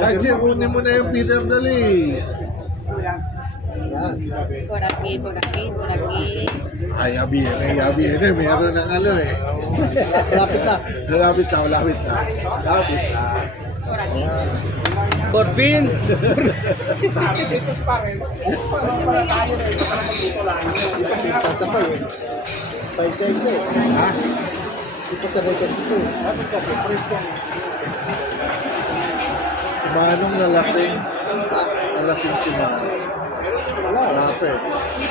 Kasi kunin mo na yung Peter Dali. Por aquí, por aquí, por aquí. Ay, yabi yan eh. Meron ng ano eh. Lapit na. Lapit na. Lapit na. Por aquí. Por fin! Sasapal eh. Paisa-isa eh. Ha? Ito sabay ka dito. Si Manong nalasing. Nalasing si Manong. Wala pa eh.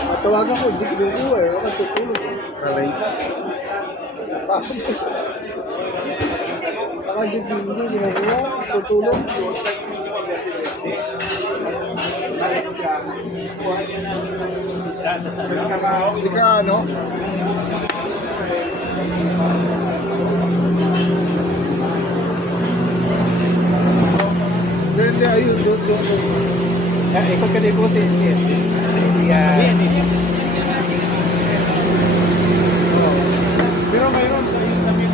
Matawagan ko, hindi ko eh. Wala tutulog. Nalay. Baka hindi ginagawa. Tutulog. Hindi ka ano? Hindi, ayun. Doon. Ikot ka dito. Pero mayroon sa internet.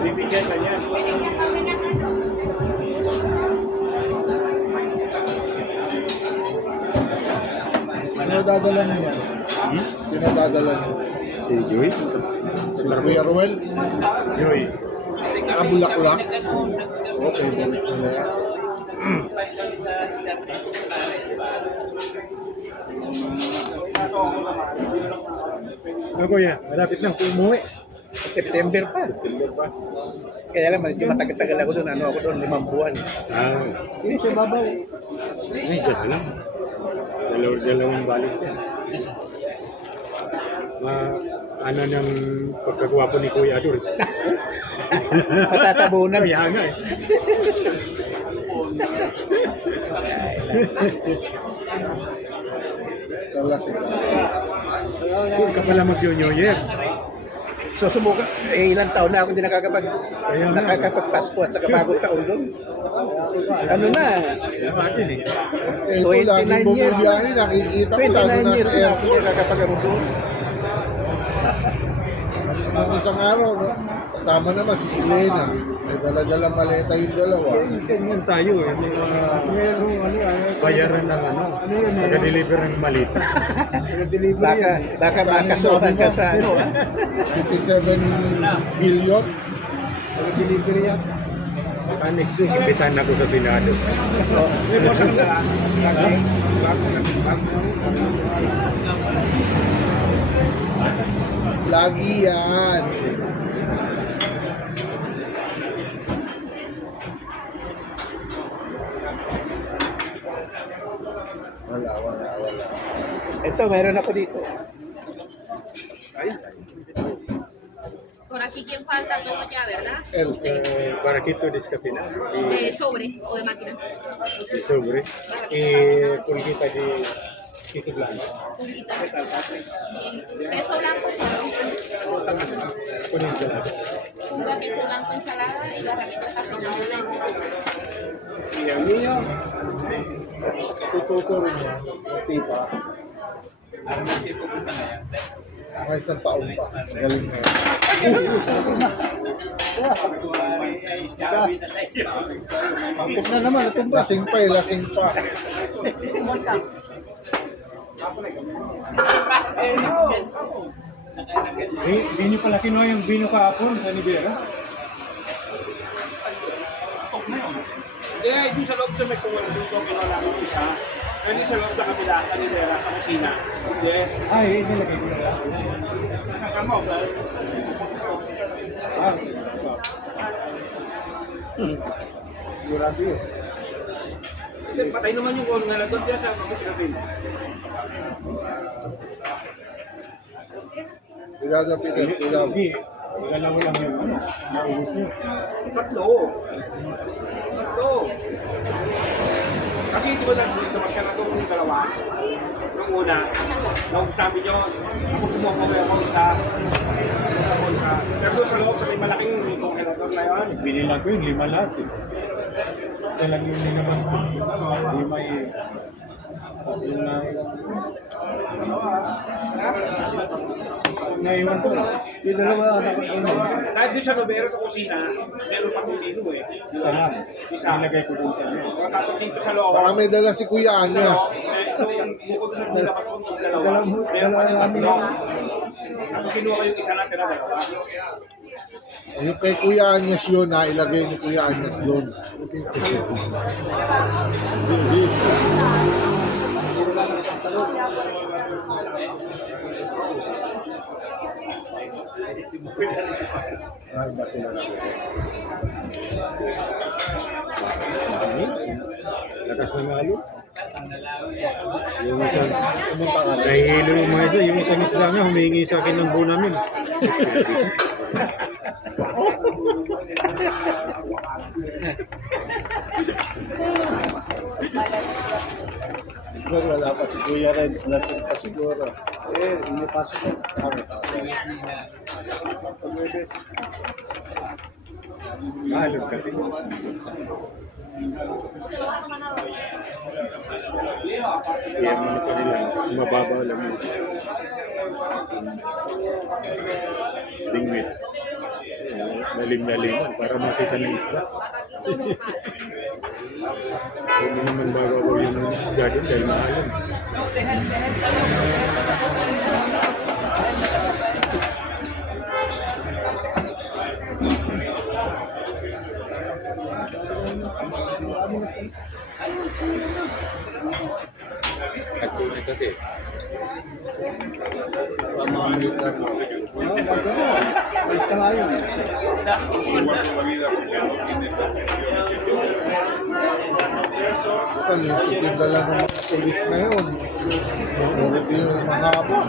Bibigyan ka yan. Pinadadala niya. Pinadadala niya. Si Joy? Si Kuya Ruel. Joy. Bulaklak. Okay, balik nila yan. Ano kuya? Malapit nang umuwi. September pa. Kaya lang, medyo matagal-tagal ako doon. Ano ako doon, 5 buwan. Hindi siya babaw. Ay, dyan na lang. Dalawang balik yan. Ano ng pagkagwapo ni Kuya Ador? Matatabunan. Biyanga eh. Nalasing. Huwag ka pala mag-New Year. So subukan, ilang taon na ako hindi nakakapag-Pasko at saka bagong taon doon. Ano na? Martin eh. Ito, lagi 29 years bumibiyahe. Nakikita ko, lalo 29 nasa years na ako airport. hindi nakakapag-ano doon. Nung isang araw, no? Kasama naman si Elena. May dala-dala maleta yung dalawa. Ganyan tayo eh. May mga bayaran ng ano. Taga-deliver ng malita. Baka makasuhan ka sa ano. 57 billion. Delivery yan. Next week, imbitan ako sa Senado. Lagi yan. Wala. Ito, meron ako dito. Por aquí, ¿quién falta? Todo ya, ¿verdad? Baraquito de escapina. De sobre o de máquina. Y sobre. Y pulguita de queso blanco. Puntita. Queso blanco solo. Con ensalada. Punga, queso blanco, ensalada y barraquito café na mayonesa. Y el mío, Tututuro niya. Tipa. Mga isang taon pa. Galing na yan. Pangkop na naman, natumba. Lasing pa eh, lasing pa. Hindi pala kinuha yung vino kahapon sa Nivera. Hindi, doon sa loob sa may kuwan, doon ko kinuha namin isa. Ano sa loob sa kabila, sa nilera, sa kusina. Hindi. Ay, nilagay ko na. Nakakamo. Sigurado yun. Hindi, patay naman yung kuwan nga doon. Diyan sa mga sinabing. Cuidado, Peter. Cuidado. Hindi, dalawa lang yung ano, naubos niyo. Tatlo. Kasi di ba dito magkaroon ng dalawa? Nung una, nung sabi nyo, ako kumukuha ako isa. Pero doon sa loob sa may malaking congelador na yun. Binilang ko yung 5 lahat eh. Isa lang yung naman ko. 5 eh. Yung naiwan ko. Yung dalawa anak ko yun. Dahil doon sa Novero sa kusina, meron pa kong dito eh. Isa lang. Isa. Nilagay ko dun sa ano. Tapos dito sa loob. Baka may dala si Kuya Anyas. Yung bukod sa nilabas ko ng dalawa. Meron pa yung tatlo. Tapos kinuha ko yung isa natin na dalawa. Yung kay Kuya Anyas yun, na ilagay ni Kuya Anyas doon. Ay, ba sila na? Lakas ng halo. Yung isang, Pumunta ka na. nahihilo yung mga isa. Yung isang isla nga, humingi sa akin ng buo namin. Siguro wala pa si Kuya Red. Lasing pa siguro. Hindi pasok ko. Halo kasi. Yan mo pa nila. Mababa lang yun. Lingwit. Nalim-naliman para makita ng isla. Hindi naman bababaw yung isda doon dahil mahal yun. Kasi pamamilitar mo. Basta nga yun. Talipid yung dala ng mga polis na yun. Hindi yung mga hapon.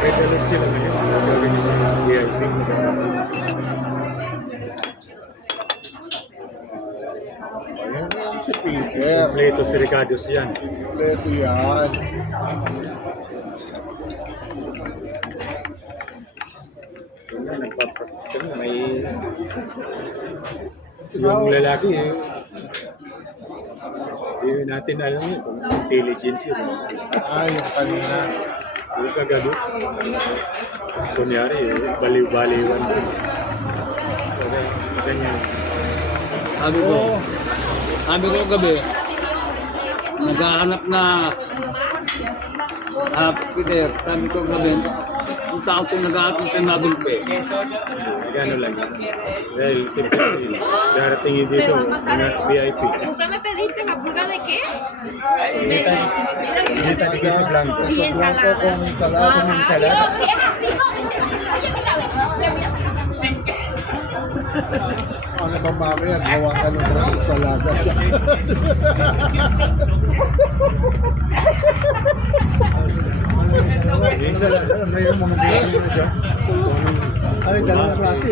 Redalos sila ngayon. VIP. Ayan yan si Peter. Kompleto si Ricardos yan. Kompleto yan. Nagpapractice kami. May yung lalaki eh. Hindi natin alam yun kung intelligence yun. Yung kanina. Yung kagado. Kunyari, baliw-baliwan din. Ganyan. Sabi ko gabi, naghahanap na Peter, sabi ko gabi, yung tao ko naghahanap ng tinabulpe. Gano'n lang yan. Dahil siyempre, darating yun dito, na VIP. ¿Nunca me pediste la pulga de qué? Hindi tayo kasi blanco. Y ensalada. Con ensalada. Ajá. ensalada. Digo, si es así, no, oye, mira, ve, le voy a sacar. Ano ba mamaya, gawa ka ng mga ensalada. Yung salada, mayroon mga bigyan mo dyan. Ay, dalawang klase.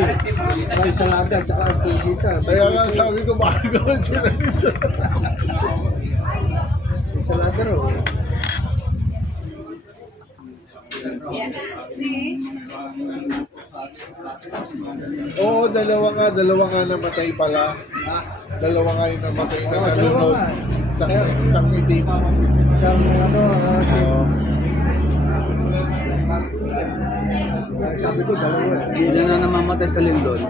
May salada at saka tubita. Kaya nga sabi ko, bakit gawin sila ng ensalada? May salada ro. Oo, dalawa nga namatay pala. Dalawa nga yung namatay na nalunod. Isang itim. Isang ano, sabi ko dalawa. Hindi na namamatay sa Lindon.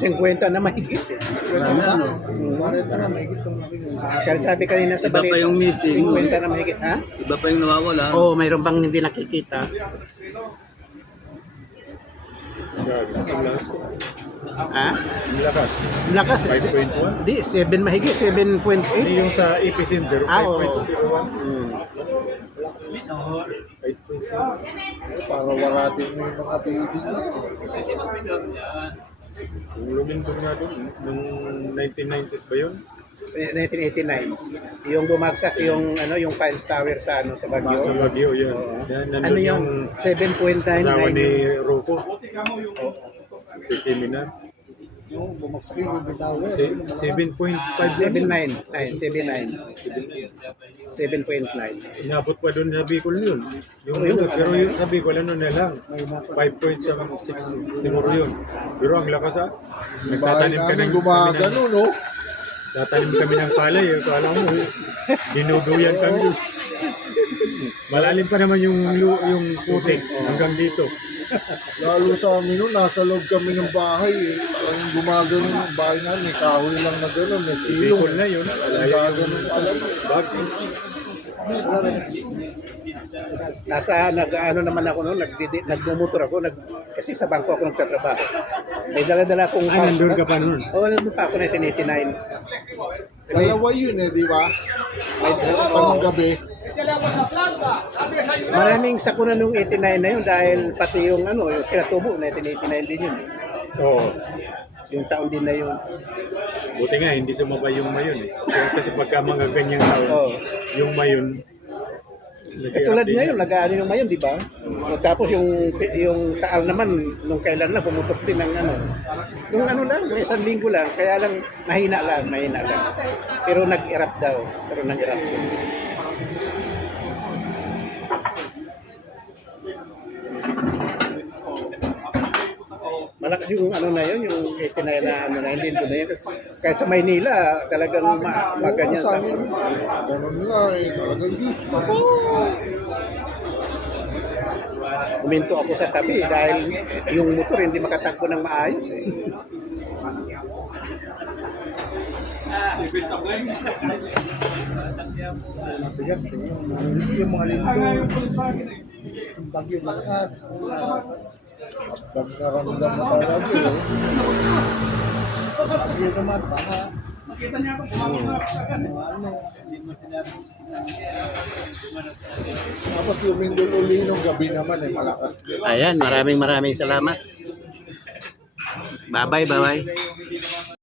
50 na mahigit eh. Ano? 40 na, mahigit kong Kaya sabi kanina sa Iba pa balita, yung missing. 50 na mahigit, ha? Iba pa yung nawawala. Oo, mayroon bang hindi nakikita. Ang lakas. Ha? Ang lakas. Lakas. 5.1? Di, 7 mahigit, 7.8. Hindi yung sa epicenter, Oo. 5.201. para waratin mo yung mga building na. Yung lumindong nga doon, nung 1990s ba yun? 1989. Yung bumagsak yung yung Pines Tower sa sa Sa Baguio. Baguio, yan. Yan, nandun Ano yung 7.9? asawa ni Rocco. Si seminar. Yung bumagsak yung bitaw. 7.5 79. 7.9. Inabot pa doon sa Bicol yun. Pero yung sa Bicol, ano na lang, 5.6 siguro yun. Pero ang lakas Bahay nagtatanim ka namin ng gumagano, no? tatanim kami ng palay. Kala mo, dinuduyan kami doon. Malalim pa naman yung putik hanggang dito. Lalo sa amin nun, nasa loob kami ng bahay. Ang gumagano ng bahay namin, may kahoy lang na gano'n, may silong. Bicol na yun. Gumagano pala. Bakit? Nag-ano naman ako noon, nagmumotor ako, kasi sa bangko ako nagtatrabaho. May dala-dala akong Ah, nandun ka pa noon? Oo, nandun pa ako 1989. Dalawa yun diba? Anong gabi? Maraming sakuna nung 89 na yun dahil pati yung yung kinatubo, 1989 din yun. Oo. Yung taon din na yun. Buti nga, hindi sumabay yung mayon eh. Kasi pagka mga ganyang taon, Oo. yung mayon, Katulad ngayon, nag-ano yung mayon, di ba? Tapos yung taal naman, nung kailan na, pumutok din ng nung lang, isang linggo lang, kaya lang, mahina lang. Pero nag-erupt daw. Malakas yung na yun, yung 89 na hindi doon na yun. Kahit sa Maynila, talagang maganyan. Sa amin, ganun nga talagang Diyos ka po. Huminto ako sa tabi dahil yung motor hindi makatakbo ng maayos. Mabigat. Yung mga lindol. Yung bagyo malakas. Pag naramdam mo talaga Bagyo naman, baka. Tapos lumindol uli nung gabi naman malakas din. Ayan, maraming salamat. Bye-bye.